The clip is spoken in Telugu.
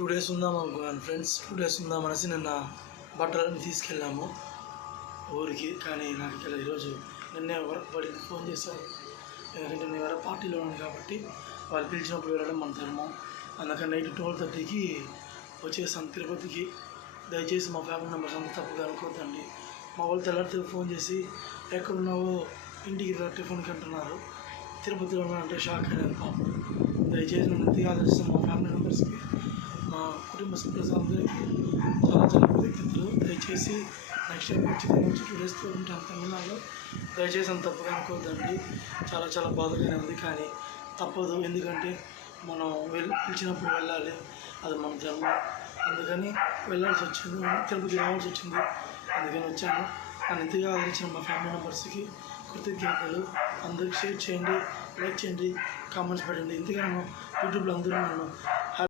2 డేస్ ఉందాం అనుకున్నాను ఫ్రెండ్స్. 2 డేస్ ఉందామనేసి నిన్న బట్టలన్నీ తీసుకెళ్ళాము ఊరికి. కానీ నాకు ఇక్కడ ఈరోజు నిన్నే వర్క్ పడింది, ఫోన్ చేశారు. ఎందుకంటే నేను వేరే పార్టీలో ఉన్నాను కాబట్టి వాళ్ళు పిలిచినప్పుడు వెళ్ళడం మన ధర్మం. అందుకని నైట్ 12:30కి వచ్చేసాను తిరుపతికి. దయచేసి మా ఫ్యామిలీ మెంబర్స్ అంతా తప్పుగా అనుకోవద్దండి. మా వాళ్ళు తెల్లారితే ఫోన్ చేసి ఎక్కడున్నావో ఇంటికి రా టిఫిన్కి అంటున్నారు. తిరుపతిలో ఉన్నానంటే షాక్ అయ్యాను పాపం. దయచేసి నన్ను ఎంతగా ఆదరిస్తాను మా ఫ్యామిలీ మెంబర్స్కి, మా కుటుంబ సభ్యులందరికీ చాలా చాలా కృతజ్ఞతలు. దయచేసి నెక్స్ట్ టైం ఖచ్చితంగా వచ్చి 2 డేస్తో ఉంటాను తమిళనాడులో. దయచేసి అంత తప్పుగా అనుకోవద్దండి. చాలా చాలా బాధగానే ఉంది, కానీ తప్పదు. ఎందుకంటే మనం పిలిచినప్పుడు వెళ్ళాలి, అది మన ధర్మం. అందుకని వెళ్ళాల్సి వచ్చింది, తిరుపతి రావాల్సి వచ్చింది. అందుకని వచ్చాను. నన్ను ఎంతగా ఆదరించిన మా ఫ్యామిలీ మెంబర్స్కి కృతజ్ఞతలు. అందరికి షేర్ చేయండి, లైక్ చేయండి, కామెంట్స్ పెట్టండి. ఇంతగానో యూట్యూబ్లో అందరూ నన్ను